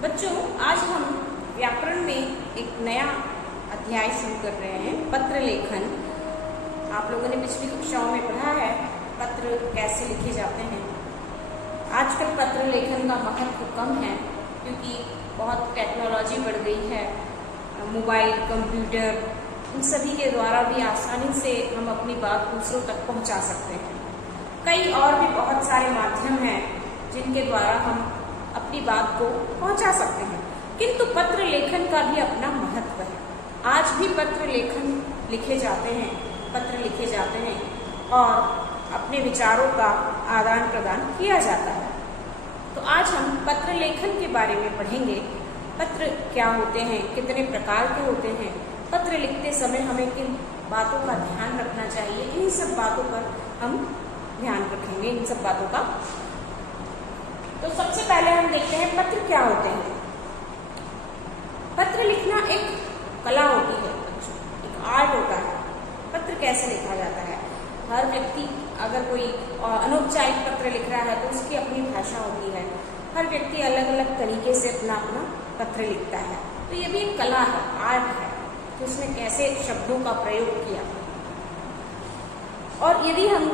बच्चों, आज हम व्याकरण में एक नया अध्याय शुरू कर रहे हैं, पत्र लेखन। आप लोगों ने पिछली कक्षाओं में पढ़ा है पत्र कैसे लिखे जाते हैं। आजकल पत्र लेखन का महत्व कम है क्योंकि बहुत टेक्नोलॉजी बढ़ गई है। मोबाइल, कंप्यूटर, इन सभी के द्वारा भी आसानी से हम अपनी बात दूसरों तक पहुंचा सकते हैं। कई और भी बहुत सारे माध्यम हैं जिनके द्वारा हम अपनी बात को पहुंचा सकते हैं, किंतु पत्र लेखन का भी अपना महत्व है। आज भी पत्र लिखे जाते हैं और अपने विचारों का आदान प्रदान किया जाता है। तो आज हम पत्र लेखन के बारे में पढ़ेंगे। पत्र क्या होते हैं, कितने प्रकार के होते हैं, पत्र लिखते समय हमें किन बातों का ध्यान रखना चाहिए, इन सब बातों पर हम ध्यान रखेंगे, इन सब बातों का। तो सबसे पहले हम देखते हैं पत्र क्या होते हैं। पत्र लिखना एक कला होती है, एक आर्ट होता है। पत्र कैसे लिखा जाता है? हर व्यक्ति अगर कोई अनौपचारिक पत्र लिख रहा है तो उसकी अपनी भाषा होती है। हर व्यक्ति अलग अलग तरीके से अपना पत्र लिखता है। तो ये भी एक कला है, आर्ट है कि उसने कैसे शब्दों का प्रयोग किया। और यदि हम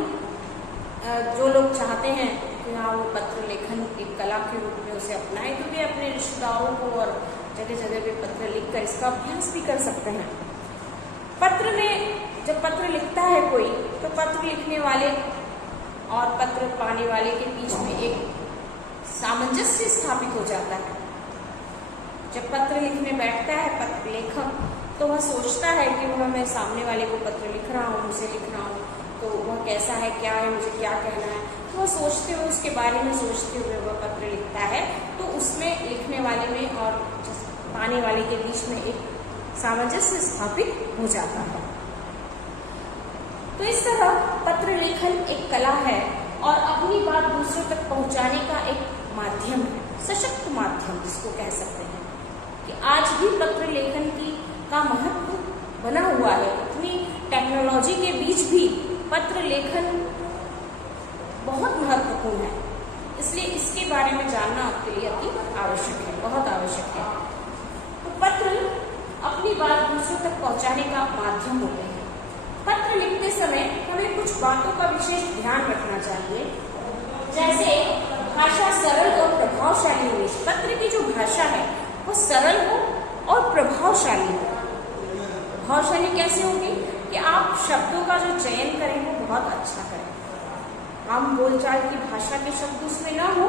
जो लोग चाहते हैं कि हाँ वो पत्र लेखन एक कला के रूप में उसे अपनाएं, तो वे अपने रिश्तेदारों को और जगह जगह पे पत्र लिखकर इसका अभ्यास भी कर सकते हैं। पत्र में जब पत्र लिखता है कोई, तो पत्र लिखने वाले और पत्र पाने वाले के बीच में एक सामंजस्य स्थापित हो जाता है। जब पत्र लिखने बैठता है पत्र लेखक, तो वह सोचता है कि वह मैं सामने वाले को पत्र लिख रहा हूँ, उसे लिख रहा हूँ, तो वह कैसा है, क्या है, मुझे क्या कहना है, तो वह सोचते हुए, उसके बारे में सोचते हुए वह पत्र लिखता है। तो उसमें लिखने वाले में और पाने वाले के बीच में एक सामंजस्य स्थापित हो जाता है। तो इस तरह पत्र लेखन एक कला है और अपनी बात दूसरों तक पहुंचाने का एक माध्यम है, सशक्त माध्यम जिसको कह सकते हैं। कि आज भी पत्र लेखन का महत्व बना हुआ है। इतनी टेक्नोलॉजी के बीच भी पत्र लेखन बहुत महत्वपूर्ण है, इसलिए इसके बारे में जानना आपके लिए अति आवश्यक है, बहुत आवश्यक है। तो पत्र अपनी बात दूसरों तक पहुंचाने का माध्यम होते हैं। पत्र लिखते समय हमें कुछ बातों का विशेष ध्यान रखना चाहिए, जैसे भाषा सरल और प्रभावशाली होनी। पत्र की जो भाषा है वो सरल हो और प्रभावशाली हो। प्रभावशाली कैसे होगी? कि आप शब्दों का जो चयन करें वो बहुत अच्छा करें। आम बोलचाल की भाषा के शब्द उसमें ना हो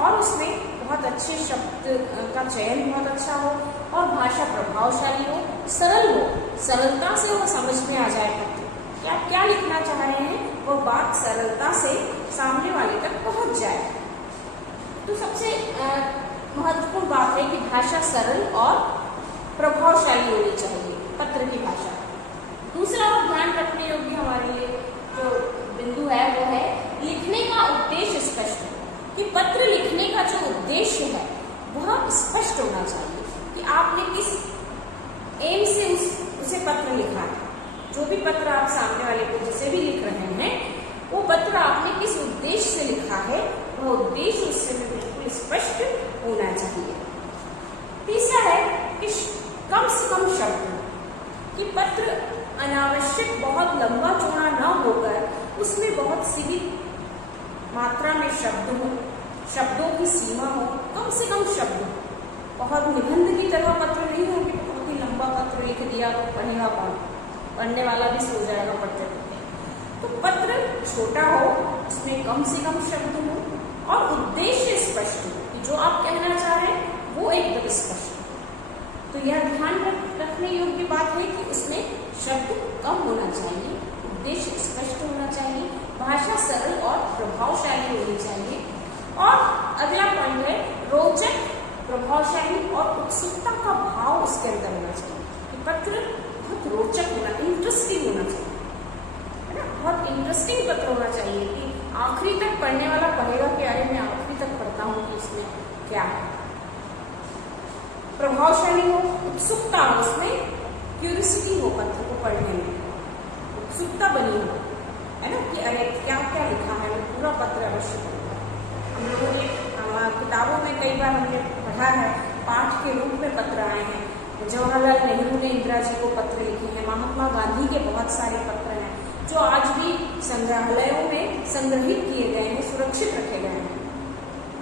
और उसमें बहुत अच्छे शब्द का चयन बहुत अच्छा हो और भाषा प्रभावशाली हो, सरल हो, सरलता से वो समझ में आ जाए पत्र कि आप क्या लिखना चाह रहे हैं, वो बात सरलता से सामने वाले तक पहुंच जाए। तो सबसे महत्वपूर्ण बात है कि भाषा सरल और प्रभावशाली होनी चाहिए पत्र की भाषा। दूसरा और ध्यान रखने योग्य हमारे लिए जो बिंदु है वो है लिखने का उद्देश्य स्पष्ट हो। कि पत्र लिखने का जो उद्देश्य है वह स्पष्ट होना चाहिए कि आपने किस एम से उसे पत्र लिखा है। जो भी पत्र आप सामने वाले को जिसे भी लिख रहे हैं, वो पत्र आपने किस उद्देश्य से लिखा है, वह उद्देश्य उससे बिल्कुल स्पष्ट होना चाहिए। तीसरा है कि कम से कम शब्द, कि पत्र अनावश्यक बहुत लंबा चौड़ा न होकर उसमें बहुत सीमित मात्रा में शब्द हो, शब्दों की सीमा हो, कम से कम शब्द हो। बहुत निबंध की तरह पत्र नहीं हो कि बहुत ही लंबा पत्र लिख दिया तो पढ़ेगा कौन, पढ़ने वाला भी सो जाएगा पढ़ते पढ़ते। तो पत्र छोटा हो, उसमें कम से कम शब्द हो और उद्देश्य स्पष्ट हो कि जो आप कहना चाह रहे हैं वो एकदम स्पष्ट हो। तो यह ध्यान रखने योग्य बात है कि उसमें शब्द कम होना चाहिए, उद्देश्य स्पष्ट होना चाहिए, भाषा सरल और प्रभावशाली होनी चाहिए। और अगला पॉइंट है रोचक, प्रभावशाली और उत्सुकता का भाव उसके अंदर होना चाहिए। कि पत्र बहुत रोचक होना, इंटरेस्टिंग होना चाहिए, है ना। बहुत इंटरेस्टिंग पत्र होना चाहिए कि आखिरी तक पढ़ने वाला पढ़ेगा कि अरे मैं आखिरी तक पढ़ता हूँ कि इसमें क्या है। प्रभावशाली हो, उत्सुकता हो, उसमें क्यूरियोसिटी हो, पत्र को पढ़ने में उत्सुकता बनी हो, है ना, कि अरे क्या क्या लिखा है, मैं पूरा पत्र अवश्य पढ़ूंगा। हम लोगों ने किताबों में कई बार हमने पढ़ा है पत्र आए हैं। जवाहरलाल नेहरू ने इंदिरा जी को पत्र लिखे हैं, महात्मा गांधी के बहुत सारे पत्र हैं जो आज भी संग्रहालयों में संग्रहित किए गए हैं, सुरक्षित रखे गए हैं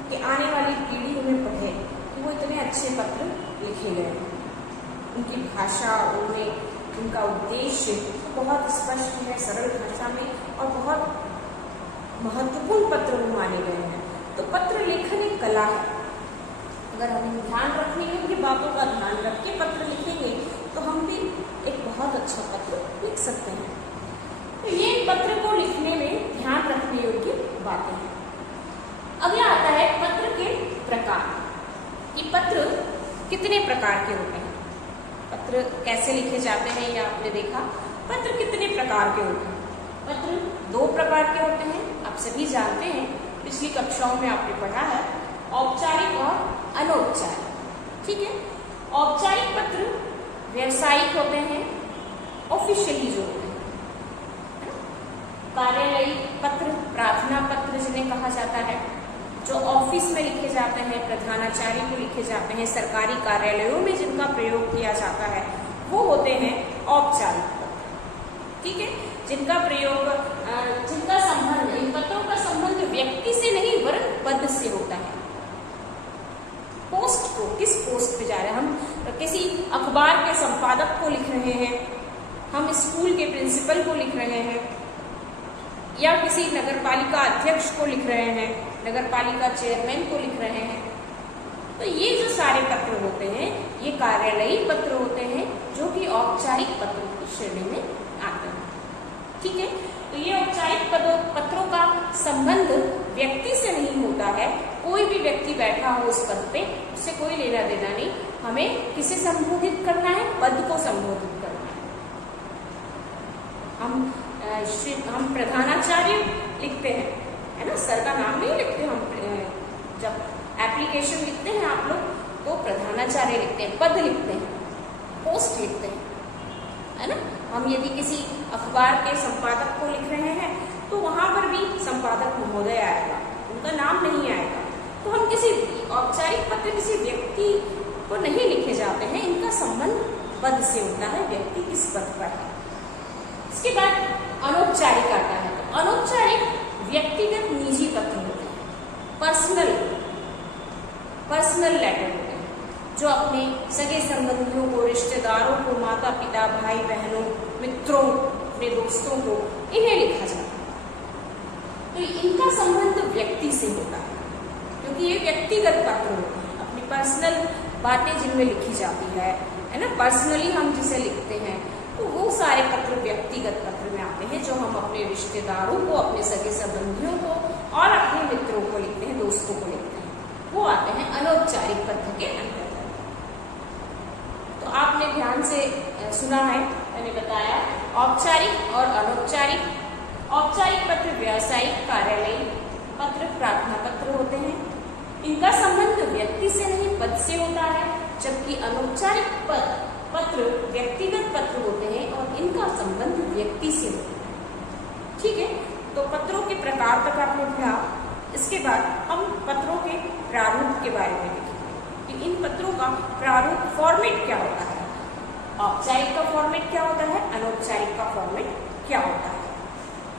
कि आने वाली पीढ़ी उन्हें पढ़े कि वो इतने अच्छे पत्र लिखे गए हैं। उनकी भाषा, उनमें उनका उद्देश्य बहुत स्पष्ट है, सरल भाषा में, और बहुत महत्वपूर्ण पत्र वो माने गए हैं। तो पत्र लेखन एक कला है। अगर हम ध्यान रखने योग्य बातों का ध्यान रख के पत्र लिखेंगे तो हम भी एक बहुत अच्छा पत्र लिख सकते हैं। तो ये पत्र को लिखने में ध्यान रखने योग्य बातें हैं। अगला आता है पत्र के प्रकार। ये पत्र कितने प्रकार के होते हैं, पत्र कैसे लिखे जाते हैं, ये आपने देखा। पत्र कितने प्रकार के होते हैं? पत्र 2 प्रकार के होते हैं, आप सभी जानते हैं, पिछली कक्षाओं में आपने पढ़ा है, औपचारिक और अनौपचारिक। ठीक है, औपचारिक पत्र व्यावसायिक होते हैं, ऑफिशियली जो होते हैं। कार्यालयी पत्र, प्रार्थना पत्र जिन्हें कहा जाता है, जो ऑफिस में लिखे जाते हैं, प्रधानाचार्य को लिखे जाते हैं, सरकारी कार्यालयों में जिनका प्रयोग किया जाता है, वो होते हैं औपचारिक पत्र। ठीक है, जिनका प्रयोग, जिनका संबंध, इन पत्रों का संबंध व्यक्ति से नहीं वरन पद से होता है। पोस्ट को, किस पोस्ट पे जा रहे हैं हम, किसी अखबार के संपादक को लिख रहे हैं, हम स्कूल के प्रिंसिपल को लिख रहे हैं, या किसी नगरपालिका अध्यक्ष को लिख रहे हैं, नगरपालिका चेयरमैन को लिख रहे हैं। तो ये जो सारे पत्र होते हैं ये कार्यालयी पत्र होते हैं, जो कि औपचारिक पत्रों की श्रेणी में आते हैं। ठीक है, तो ये औपचारिक पत्रों का संबंध व्यक्ति से नहीं होता है। कोई भी व्यक्ति बैठा हो उस पद पे, उससे कोई लेना देना नहीं। हमें किसे संबोधित करना है? पद को संबोधित करना है। हम प्रधानाचार्य लिखते हैं, है ना, सर का नाम नहीं लिखते हम। जब एप्लीकेशन लिखते हैं आप लोग तो प्रधानाचार्य लिखते हैं, पद लिखते हैं, पोस्ट लिखते हैं, है ना। हम यदि किसी अखबार के संपादक को लिख रहे हैं तो वहां पर भी संपादक महोदय आएगा, उनका नाम नहीं आएगा। तो हम किसी औपचारिक पत्र किसी व्यक्ति को नहीं लिखे जाते हैं, इनका संबंध पद से होता है, व्यक्ति किस पद पर है। इसके बाद अनौपचारिक आता है। तो अनौपचारिक व्यक्तिगत निजी पत्र होते हैं, पर्सनल लेटर होते हैं, जो अपने सगे संबंधियों को, रिश्तेदारों को, माता पिता, भाई बहनों, मित्रों, अपने दोस्तों को, इन्हें लिखा जाता है। तो इनका संबंध व्यक्ति से होता है, क्योंकि ये व्यक्तिगत पत्र होते हैं, अपनी पर्सनल बातें जिनमें लिखी जाती है ना, पर्सनली हम जिसे लिखते हैं। तो वो सारे पत्र व्यक्तिगत पत्र में आते हैं, जो हम अपने रिश्तेदारों को, अपने सगे संबंधियों को और अपने मित्रों को लिखते हैं, दोस्तों को लिखते हैं, वो आते हैं अनौपचारिक पत्र के अंतर्गत। तो आपने ध्यान से सुना है, मैंने बताया औपचारिक और अनौपचारिक। औपचारिक पत्र व्यावसायिक, कार्यालयी पत्र, प्रार्थना पत्र होते हैं। इनका संबंध व्यक्ति से नहीं पद से होता है, जबकि अनौपचारिक पत्र व्यक्तिगत पत्र होते हैं और इनका संबंध व्यक्ति से होता है। ठीक है, तो पत्रों के प्रकार तक आपने पढ़ा। इसके बाद हम पत्रों के प्रारूप के बारे में देखेंगे कि इन पत्रों का प्रारूप, फॉर्मेट क्या होता है। औपचारिक का फॉर्मेट क्या होता है, अनौपचारिक का फॉर्मेट क्या होता है।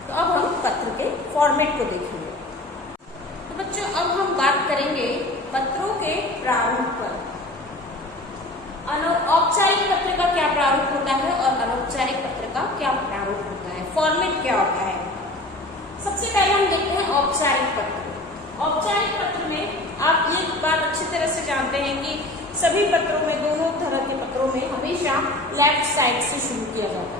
तो अब हम पत्र के फॉर्मेट को देखेंगे। तो बच्चों, अब हम बात करेंगे पत्रों के प्रारूप पर। औपचारिक पत्र का क्या प्रारूप होता है और अनौपचारिक पत्र का क्या प्रारूप होता है, फॉर्मेट क्या होता है। सबसे पहले हम देखते हैं औपचारिक पत्र। औपचारिक पत्र में आप ये बात अच्छी तरह से जानते हैं कि सभी पत्रों में, दोनों तरह के पत्रों में हमेशा लेफ्ट साइड से शुरू किया जाता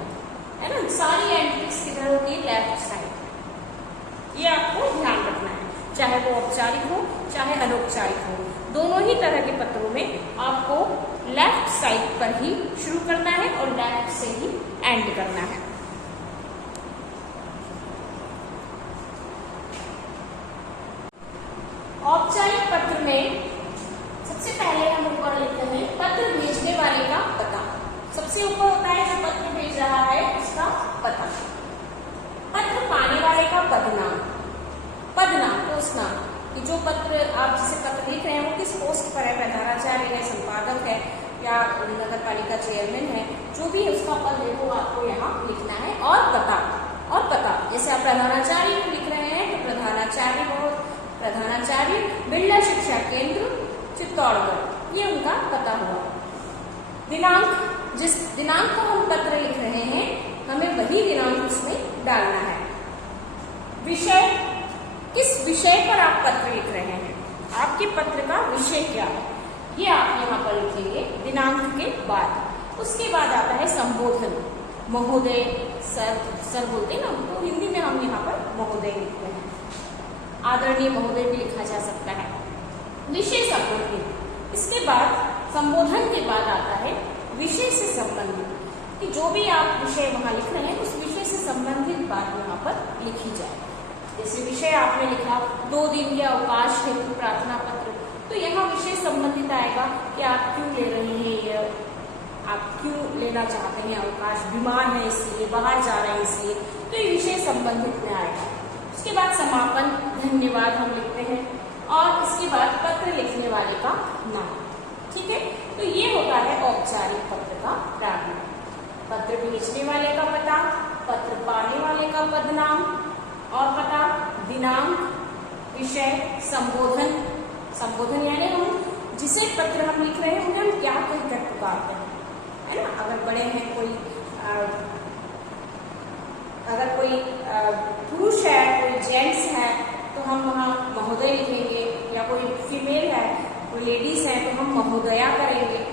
है ना। सारी एंट्रीज किधर होती है, लेफ्ट साइड। ये आपको ध्यान रखना है, चाहे वो औपचारिक हो चाहे अनौपचारिक हो। दोनों ही तरह के पत्रों में आपको लेफ्ट साइड पर ही शुरू करना है और लेफ्ट से ही एंड करना है। औपचारिक पत्र में सबसे पहले हम ऊपर लिखते हैं पत्र भेजने वाले का पता। सबसे ऊपर होता है जो पत्र भेज रहा है उसका पता। पत्र पाने वाले का पदनाम, पोस्ट नाम, कि जो पत्र आप जिसे पत्र लिख रहे हैं वो किस पोस्ट पर है, प्रधानाचार्य है, संपादक है, या नगर पालिका चेयरमैन है, जो भी उसका पद है वो आपको यहाँ लिखना है। और पता, जैसे आप प्रधानाचार्य को लिख रहे हैं तो प्रधानाचार्य बिरला शिक्षा केंद्र चित्तौड़गढ़, ये उनका पता हुआ। दिनांक, जिस दिनांक को हम पत्र लिख रहे हैं हमें वही दिनांक उसमें डालना है। विषय, किस विषय पर आप पत्र लिख रहे हैं, आपके पत्र का विषय क्या है, ये आप यहाँ पर लिखेंगे दिनांक के बाद। उसके बाद आता है संबोधन, महोदय, सर बोलते हैं ना, तो हिंदी में हम यहाँ पर महोदय लिखते हैं। आदरणीय महोदय भी लिखा जा सकता है। विषय संबंधित, इसके बाद संबोधन के बाद आता है विषय से संबंधित, कि जो भी आप विषय वहां लिख रहे हैं उस विषय से संबंधित बात यहाँ पर लिखी जाए। जैसे विषय आपने लिखा 2 दिन के अवकाश हेतु प्रार्थना पत्र, तो यहाँ विषय संबंधित आएगा कि आप क्यों ले रहे हैं, आप क्यों लेना चाहते हैं अवकाश, बीमार है इसलिए, बाहर जा रहे हैं इसलिए, तो ये विषय संबंधित में आएगा। उसके बाद समापन, धन्यवाद हम लिखते हैं, और इसके बाद पत्र लिखने वाले का नाम। ठीक है, तो ये होता है औपचारिक पत्र का प्रारंभ। पत्र भेजने वाले का पता, पत्र पाने वाले का पदनाम और पता, दिनांक, विषय, संबोधन यानी हम जिसे पत्र हम लिख रहे हैं उन्हें हम क्या कहकर पुकारते हैं, है ना। अगर बड़े हैं अगर कोई पुरुष है, कोई जेंट्स है, तो हम वहाँ महोदय लिखेंगे, या कोई फीमेल है, कोई लेडीज है, तो हम महोदया करेंगे।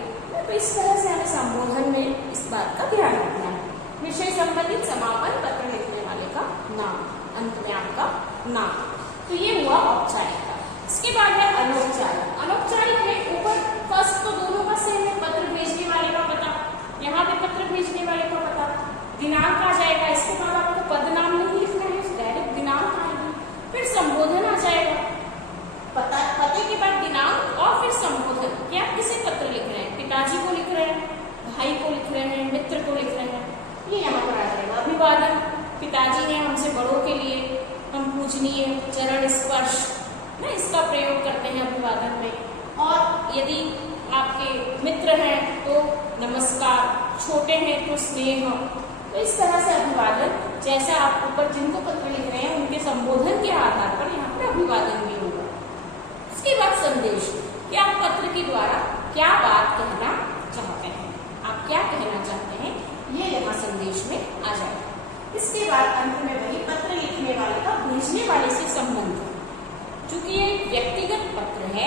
तो इस तरह से हमें संबोधन में इस बात का ध्यान रखना है। विषय संबंधित, समापन, पत्र लिखने वाले का नाम, अंत में आपका नाम। तो ये हुआ औपचारिक का। इसके बाद है अनौपचारिक। अनौपचारिक में ऊपर फर्स्ट तो दोनों का सेम है, पत्र भेजने वाले का पता, यहाँ पे पत्र भेजने वाले का पता, दिनांक आ जाएगा। इसके बाद आपको पद नाम नहीं लिखना है, डायरेक्ट दिनांक आएगी, फिर संबोधन आ जाएगा। पते के बाद दिनांक और फिर संबोधन, कि आप किसे पत्र लिख रहे हैं, पिताजी को लिख रहे हैं, भाई को लिख रहे हैं, मित्र को लिख रहे हैं, ये यहाँ पर आ जाएगा। अभिवादन, पिताजी हैं हमसे बड़ों के लिए, हम पूजनीय, चरण स्पर्श, ना इसका प्रयोग करते हैं अभिवादन में। और यदि आपके मित्र हैं तो नमस्कार, छोटे हैं तो स्नेह। तो इस तरह से अभिवादन, जैसा आप ऊपर जिनको पत्र लिख रहे हैं उनके संबोधन के आधार पर यहाँ पर अभिवादन भी होगा। इसके बाद संदेश, कि आप पत्र के द्वारा क्या बात कहना चाहते हैं, आप क्या कहना चाहते हैं, ये यहाँ संदेश में आ जाएगा। इसके बाद अंत में वही पत्र लिखने वाले का भेजने वाले से संबंध, चूंकि ये व्यक्तिगत पत्र है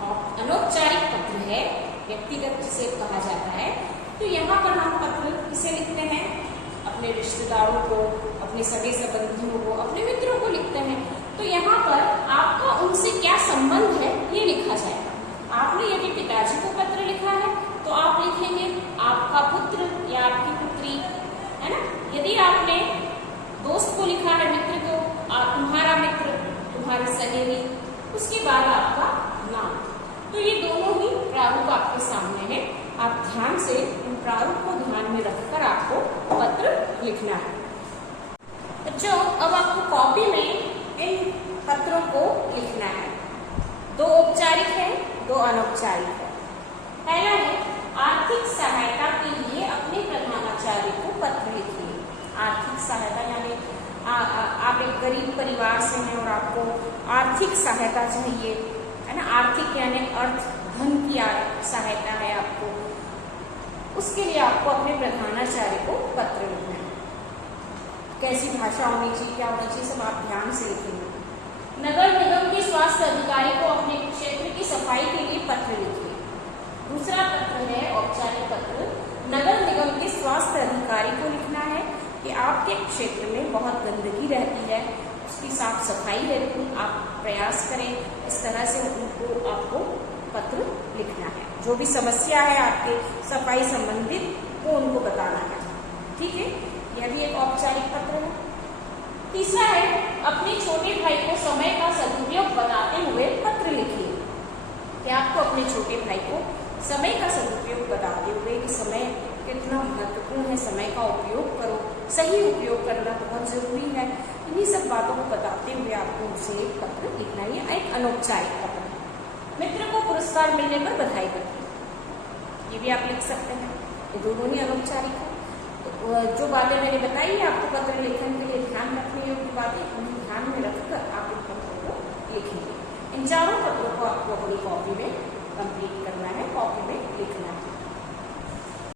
और अनौपचारिक पत्र है, व्यक्तिगत जिसे कहा जाता है, तो यहाँ पर हम पत्र किसे लिखते हैं, अपने रिश्तेदारों को, अपने सगे संबंधियों को, अपने मित्रों को लिखते हैं। तो यहाँ पर आपका उनसे क्या संबंध है ये लिखा जाएगा। आपने यदि पिताजी को पत्र लिखा है तो आप लिखेंगे आपका पुत्र या आपकी पुत्री, है ना। यदि आपने दोस्त को लिखा है, मित्र को, तुम्हारा मित्र, तुम्हारी सहेली, उसके बाद आपका नाम। तो ये दोनों ही प्रारूप आपके सामने है, आप ध्यान से इन प्रारूप को ध्यान में रखकर आपको पत्र लिखना है। बच्चों, अब आपको कॉपी में इन पत्रों को लिखना है। 2 औपचारिक है, 2 अनौपचारिक है। पहला है आर्थिक सहायता के लिए अपने प्रधानाचार्य को पत्र लिखिए। आर्थिक सहायता यानी आप एक गरीब परिवार से हैं और आपको आर्थिक सहायता चाहिए, है ना। आर्थिक यानी अर्थ, धन की सहायता है आपको, उसके लिए आपको अपने प्रधानाचार्य को पत्र लिखना है। कैसी भाषा होनी चाहिए, क्या होना चाहिए, सब आप ध्यान से लिखेंगे। नगर निगम के स्वास्थ्य अधिकारी को अपने क्षेत्र की सफाई के लिए पत्र लिखिए। दूसरा पत्र है औपचारिक पत्र, नगर निगम के स्वास्थ्य अधिकारी को लिखना है कि आपके क्षेत्र में बहुत गंदगी रहती है, उसकी साफ सफाई हेतु आप प्रयास करें। इस तरह से उनको आपको पत्र लिखना है। जो भी समस्या है आपके सफाई संबंधित वो उनको बताना है। ठीक है, यह भी एक औपचारिक पत्र है। तीसरा है अपने छोटे भाई को समय का सदुपयोग बताते हुए पत्र लिखिए। कि आपको अपने छोटे भाई को समय का सदुपयोग बताते हुए कि समय कितना महत्वपूर्ण है, समय का उपयोग करो, सही उपयोग करना बहुत जरूरी है, इन्हीं सब बातों को बताते हुए आपको उसे एक पत्र लिखना है। एक अनौपचारिक पत्र है। मित्र को पुरस्कार मिलने पर बधाई पत्र, ये भी आप लिख सकते हैं। ये दोनों ही अनौपचारिक है। तो जो बातें मैंने बताई है आपको पत्र लेखन के लिए ध्यान रखने योग्य बातें, उन्हें ध्यान में रखकर आप इन पत्रों को लिखेंगे। इन चारों पत्रों को आपको अपनी कॉपी में कंप्लीट करना है, कॉपी में लिखना है।